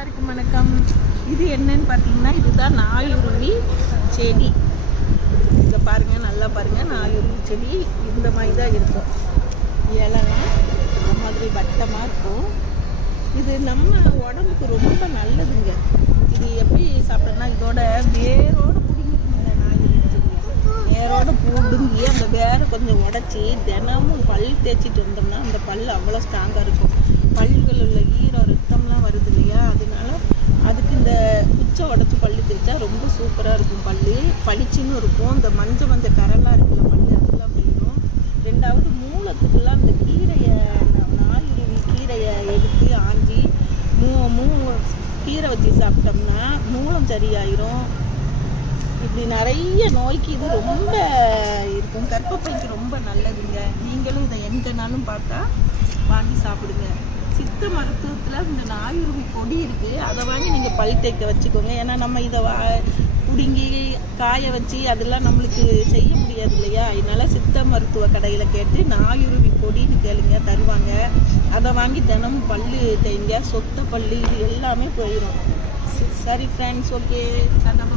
எல்லாருக்கும் வணக்கம். இது என்னன்னு பார்த்தீங்கன்னா இதுதான் நாயுருவி செடி. இதை பாருங்க நல்லா பாருங்க நாயுருவி செடி. இந்த மாதிரி தான் இருக்கும். இலைலாம் இந்த மாதிரி வட்டமாக இருக்கும். இது நம்ம உடம்புக்கு ரொம்ப நல்லதுங்க. இது எப்படி சாப்பிட்டோம்னா இதோட வேரோடு பிடிங்கிக்கணுங்க நாயுருவி செடியை வேரோட பிடுங்கி அந்த வேரை கொஞ்சம் உடச்சி தினமும் பல் தேய்ச்சிட்டு இருந்தோம்னா அந்த பல் அவ்வளோ ஸ்ட்ராங்காக இருக்கும். பல்களில் உள்ள ஈரம் இருக்கும் வருது இல்லையா அதனால அதுக்கு இந்த குச்சை உடச்சி பல்லு ரொம்ப சூப்பராக இருக்கும் பல்லு. பளிச்சுன்னு இருக்கும். இந்த மஞ்சள் மஞ்சள் கரெல்லாம் இருக்குல்ல பல்லு அதெல்லாம் போயிடும். ரெண்டாவது மூலத்துக்குலாம் அந்த கீரையை நா- நாயுருவி கீரையை எடுத்து ஆஞ்சி மூ மூ கீரை வச்சு சாப்பிட்டோம்னா மூலம் சரியாயிரும். இப்படி நிறைய நோய்க்கு இது ரொம்ப இருக்கும். கர்ப்பப்பைக்கு ரொம்ப நல்லதுங்க. நீங்களும் இதை எங்கனாலும் பார்த்தா வாங்கி சாப்பிடுங்க. சித்த மருத்துவத்தில் இந்த நாயுருவி கொடி இருக்குது அதை வாங்கி நீங்கள் பல் தேய்க்க வச்சுக்கோங்க. ஏன்னா நம்ம இதை வா பிடுங்கி காய வச்சு அதெல்லாம் நம்மளுக்கு செய்ய முடியாது இல்லையா? அதனால சித்த மருத்துவ கடையில் கேட்டு நாயுருவி பொடின்னு கேளுங்க தருவாங்க. அதை வாங்கி தினமும் பல்லு தேய்ங்க சொத்த பல்லு இது எல்லாமே போயிடும் சரி ஃப்ரெண்ட்ஸ் ஓகே நம்ம